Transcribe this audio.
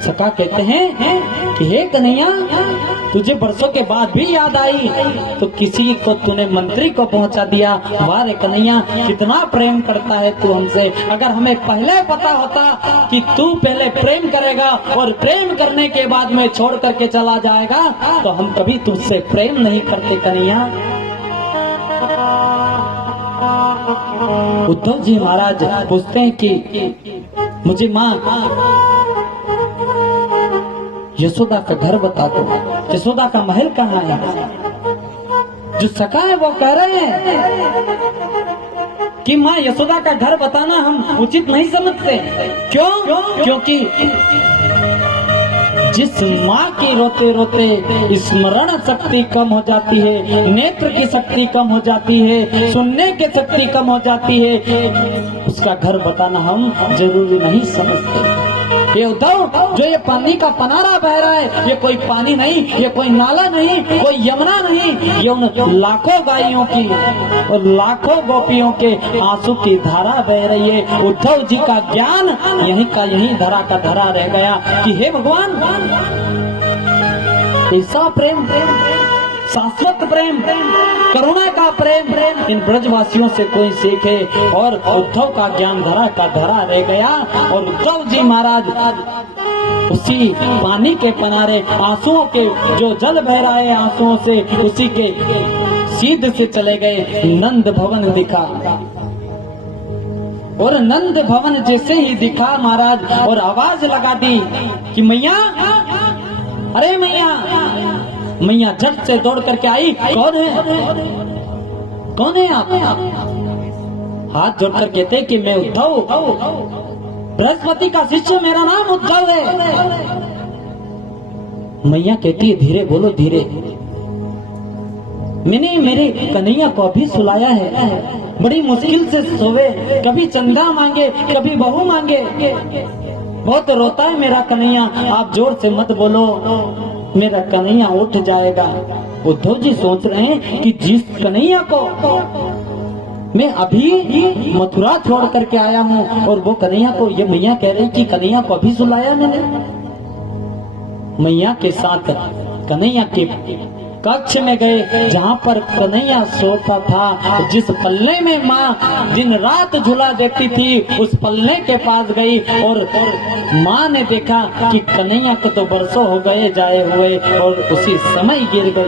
सका कहते हैं कि हे कन्हैया, तुझे बरसों के बाद भी याद आई तो किसी को तूने मंत्री को पहुंचा दिया। वाह रे कन्हैया, कितना प्रेम करता है तू हमसे। अगर हमें पहले पता होता कि तू पहले प्रेम करेगा और प्रेम करने के बाद में छोड़ करके चला जाएगा तो हम कभी तुझसे प्रेम नहीं करते कन्हैया। उद्धव जी महाराज पूछते हैं कि मुझे माँ यशोदा का घर बता दो, यशोदा का महल कहाँ है। जो सखा है वो कह रहे हैं कि माँ यशोदा का घर बताना हम उचित नहीं समझते। क्यों? क्योंकि जिस माँ की रोते रोते स्मरण शक्ति कम हो जाती है, नेत्र की शक्ति कम हो जाती है, सुनने की शक्ति कम हो जाती है, उसका घर बताना हम जरूरी नहीं समझते। ये उद्धव, जो ये पानी का पनारा बह रहा है, ये कोई पानी नहीं, ये कोई नाला नहीं, कोई यमुना नहीं, ये उन लाखों गायों की और लाखों गोपियों के आंसू की धारा बह रही है। उद्धव जी का ज्ञान यहीं का यहीं धरा का धरा रह गया कि हे भगवान, ऐसा प्रेम, शाश्वत प्रेम, करुणा का प्रेम इन ब्रजवासियों से कोई सीखे। और उद्धव का ज्ञान धरा का धरा रह गया और उद्धव जी महाराज उसी पानी के किनारे आंसुओं के जो जल बह रहा है आंसुओं से, उसी के सीध से चले गए। नंद भवन दिखा और नंद भवन जैसे ही दिखा महाराज और आवाज लगा दी कि मैया, अरे मैया। मैया झट से दौड़ करके आई। कौन है, कौन है आप? हाथ जोड़ कर कहते कि मैं उद्धव, बृहस्पति का शिष्य, मेरा नाम उद्धव है। मैया कहती है धीरे बोलो, धीरे। मैंने मेरे कन्हैया को अभी सुलाया है, बड़ी मुश्किल से सोवे, कभी चंदा मांगे कभी बहू मांगे, बहुत रोता है मेरा कन्हैया। आप जोर से मत बोलो, मेरा कन्हैया उठ जाएगा। उद्धव जी सोच रहे हैं कि जिस कन्हैया को मैं अभी मथुरा छोड़ करके आया हूँ और वो कन्हैया को, ये मैया कह रही कि कन्हैया को अभी सुलाया मैंने। मैया के साथ कन्हैया के कक्ष में गए जहाँ पर कन्हैया सोता था। जिस पल्ले में माँ दिन रात झूला देती थी उस पल्ले के पास गई और माँ ने देखा कि कन्हैया को तो बरसों हो गए जाए हुए और उसी समय गिर गई।